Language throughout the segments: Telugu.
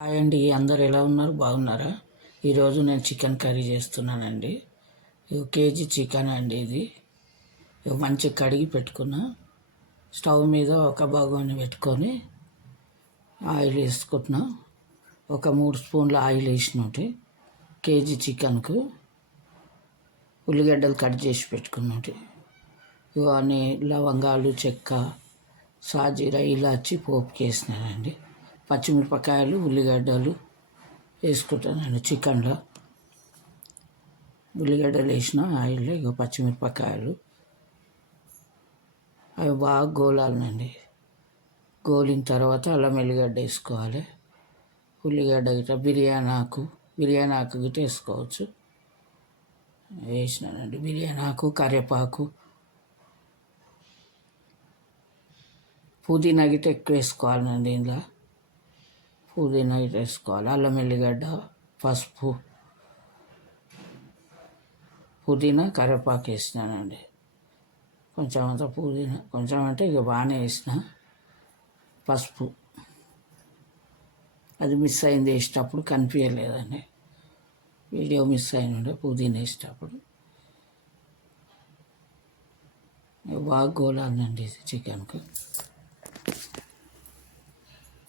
హాయ్ అండి, అందరు ఎలా ఉన్నారు? బాగున్నారా? ఈరోజు నేను చికెన్ కర్రీ చేస్తున్నానండి. కేజీ చికెన్ అండి ఇది. మంచిగా కడిగి పెట్టుకున్న స్టవ్ మీద ఒక బగోని పెట్టుకొని ఆయిల్ వేసుకుంటున్నా. ఒక 3 స్పూన్ల ఆయిల్ వేసినట్టు కేజీ చికెన్కు ఉల్లిగడ్డలు కట్ చేసి పెట్టుకున్నట్టు ఇవన్నీ లవంగాలు, చెక్క, సాజీర, ఇలాచి పోపుకి వేసినానండి. పచ్చిమిరపకాయలు, ఉల్లిగడ్డలు వేసుకుంటానండి. చికెన్లో ఉల్లిగడ్డలు వేసిన ఆయిల్లో పచ్చిమిరపకాయలు అవి బాగా గోలాలండి. గోలిన తర్వాత అల్లం వెల్లిగడ్డ వేసుకోవాలి. ఉల్లిగడ్డ గిట్ట బిర్యానీ ఆకు గిట్ట వేసుకోవచ్చు. వేసినానండి. బిర్యానీ ఆకు, కరివేపాకు, పుదీనా గిట్ట ఎక్కువ వేసుకోవాలండి. ఇందులో పుదీనా గిట్ట వేసుకోవాలి. అల్లం వెల్లిగడ్డ, పసుపు, పుదీనా, కరివేపాకు వేసినానండి. కొంచెం అంత పుదీనా, కొంచెం అంటే బాగానే వేసిన. పసుపు అది మిస్ అయింది వేసేటప్పుడు, కనిపించలేదండి. వీడియో మిస్ అయినండే పుదీనా వేసేటప్పుడు. బాగా గోలాలండి ఇది చికెన్కు.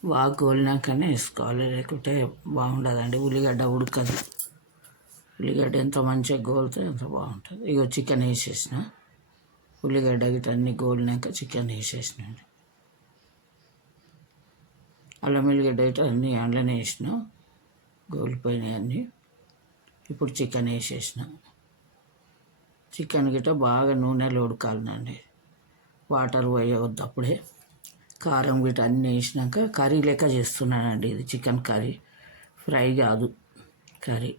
బాగా గోలినాకనే వేసుకోవాలి, లేకుంటే బాగుండదండి. ఉల్లిగడ్డ ఉడకదు. ఉల్లిగడ్డ ఎంత మంచిగా గోలితే అంత బాగుంటుంది. చికెన్ వేసేసిన. ఉల్లిగడ్డ గిట్ట అన్నీ గోలినాక చికెన్ వేసేసినాను. అల్లం వెల్లిగడ్డ గిట్ట అన్నీ అందులోనే వేసిన. గోలిపోయినాయి అన్నీ. ఇప్పుడు చికెన్ వేసేసిన. చికెన్ గిట్ట బాగా నూనెలో ఉడకాలండి. వాటర్ పోయవద్దు అప్పుడే. కారం గిట్ట అన్నీ వేసినాక కర్రీ లెక్క చేస్తున్నానండి. ఇది చికెన్ కర్రీ, ఫ్రై కాదు, కర్రీ.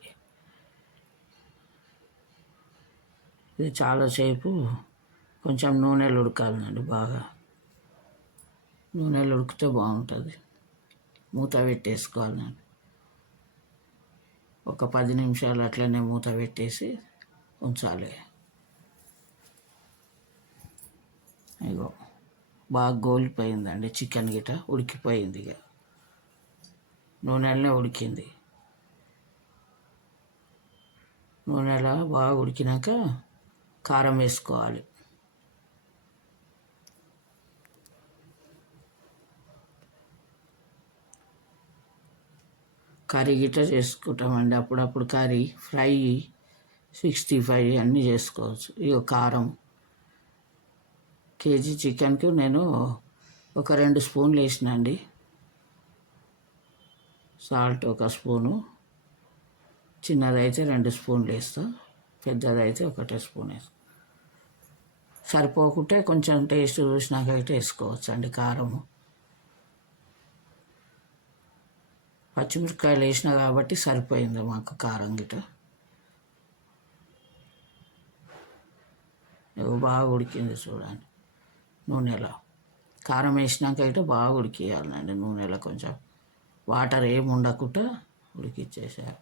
ఇది చాలాసేపు కొంచెం నూనెలో ఉడకాలండి. బాగా నూనెలో ఉడికితే బాగుంటుంది. మూత పెట్టేసుకోవాలండి. ఒక 10 నిమిషాలు అట్లనే మూత పెట్టేసి ఉంచాలి. బాగా గోలిపోయిందండి. చికెన్ గిట్ట ఉడికిపోయింది. నూనెలనే ఉడికింది. నూనెలో బాగా ఉడికినాక కారం వేసుకోవాలి. కర్రీ గిట్ట చేసుకుంటామండి అప్పుడప్పుడు. కర్రీ, ఫ్రై, 65 అన్నీ చేసుకోవచ్చు. కారం కేజీ చికెన్కి నేను ఒక 2 స్పూన్లు వేసినండి. సాల్ట్ ఒక స్పూను, చిన్నదైతే 2 స్పూన్లు వేస్తా, పెద్దదైతే 1 స్పూన్ వేస్తా. సరిపోకుంటే కొంచెం టేస్ట్ చూసినాక అయితే వేసుకోవచ్చు అండి కారము. పచ్చిమిరపకాయలు వేసినా కాబట్టి సరిపోయింది మాకు కారం గిట్ట. బాగా ఉడికింది చూడండి. నూనెలో కారం వేసినాక అయితే బాగా ఉడికియాలండి. నూనెలో కొంచెం వాటర్ ఏమి ఉండకుండా ఉడికిచ్చేసారు.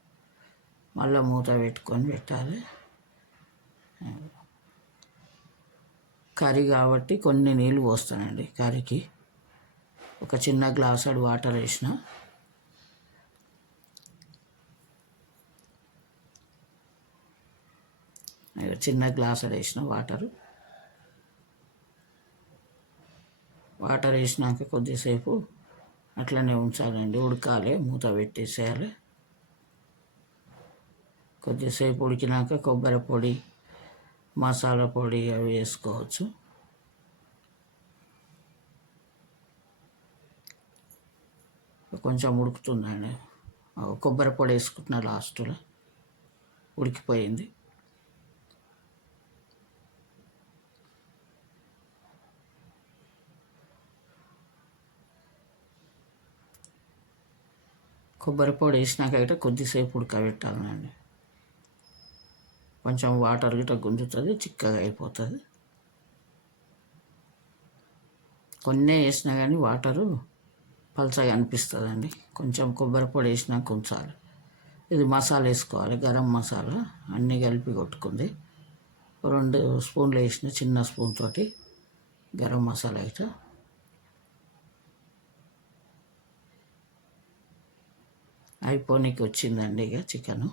మళ్ళీ మూత పెట్టుకొని పెట్టాలి. కర్రీ కాబట్టి కొన్ని నీళ్ళు పోస్తానండి. కర్రీకి ఒక చిన్న గ్లాసుడు వాటర్ వేసిన. చిన్న గ్లాసుడు వేసిన వాటర్ వేసినాక కొద్దిసేపు అట్లనే ఉంచాలండి. ఉడకాలి, మూత పెట్టేసేయాలి. కొద్దిసేపు ఉడికినాక కొబ్బరి పొడి, మసాలా పొడి అవి వేసుకోవచ్చు. కొంచెం ఉడుకుతుందండి. కొబ్బరి పొడి వేసుకుంటున్నా లాస్ట్లో. ఉడికిపోయింది. కొబ్బరి పొడి వేసినాక అయితే కొద్దిసేపు ఉడకబెట్టాలండి. కొంచెం వాటర్ గిట్ట గుంజుతుంది, చిక్కగా అయిపోతుంది. కొన్ని వేసినా కానీ వాటరు పలచగా అనిపిస్తుందండి. కొంచెం కొబ్బరి పొడి వేసినాక ఉంచాలి. ఇది మసాలా వేసుకోవాలి. గరం మసాలా అన్నీ కలిపి కొట్టుకుంది. 2 స్పూన్లు వేసిన, చిన్న స్పూన్ తోటి గరం మసాలా అయితే. అయిపోనికి వచ్చిందండి ఇక చికెను.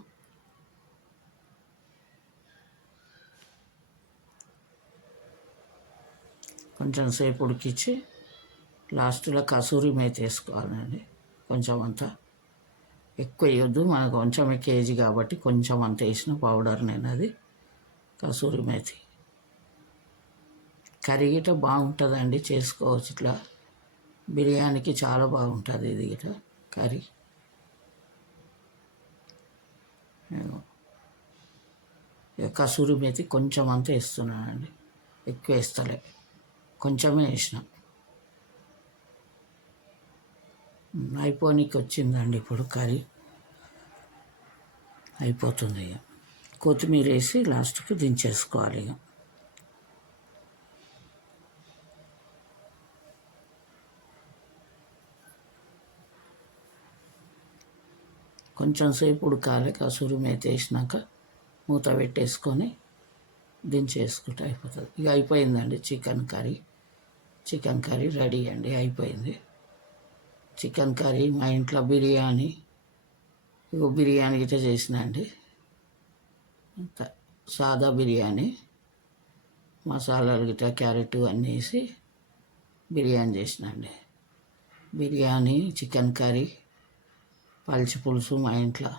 కొంచెం సేపు ఉడికించి లాస్ట్లో కసూరి మేతి వేసుకోవాలండి. కొంచెం అంతా ఎక్కువ వేయొద్దు, మనకు కొంచెమే కేజీ కాబట్టి కొంచెం అంత వేసిన పౌడర్ నేను అది కసూరి మేతి. కర్రీ గిట బాగుంటుందండి, చేసుకోవచ్చు ఇట్లా బిర్యానీకి చాలా బాగుంటుంది ఇది గిట కర్రీ. కసూరి మేతి కొంచెం అంతా వేస్తున్నానండి, ఎక్కువ వేస్తలే, కొంచెమే వేసిన. అయిపోనికి వచ్చిందండి ఇప్పుడు కర్రీ అయిపోతుంది. ఇక కొత్తిమీర వేసి లాస్ట్కి దించేసుకోవాలి. ఇక కొంచెం సేపు ఉడకాలి. కసూరి మేతి వేసినాక మూత పెట్టేసుకొని దించేసుకుంటే అయిపోతుంది. ఇక అయిపోయిందండి చికెన్ కర్రీ రెడీ అండి, అయిపోయింది. చికెన్ కర్రీ మా ఇంట్లో బిర్యానీ గిట్ట చేసిన అండి. సాదా బిర్యానీ మసాలాలు గిట్ట క్యారెట్ అన్నీ వేసి బిర్యానీ చేసిన అండి. బిర్యానీ, చికెన్ కర్రీ, పల్చి పులుసు మా ఇంట్లో.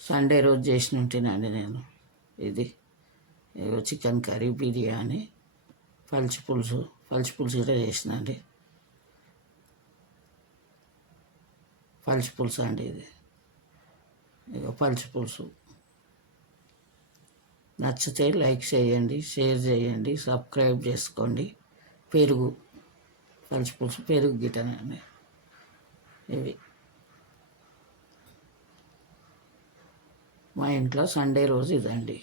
సండే రోజు చేసిన ఉంటేనండి నేను ఇది చికెన్ కర్రీ, బిర్యానీ, పల్చి పులుసు కూడా చేసిన అండి. పల్చి పులుసు అండి ఇది, పల్చి పులుసు. నచ్చితే లైక్ చేయండి, షేర్ చేయండి, సబ్స్క్రైబ్ చేసుకోండి. పెరుగు, పల్చి పులుసు పెరుగు గిట్టనండి ఇవి మా ఇంట్లో సండే రోజు ఇదండి.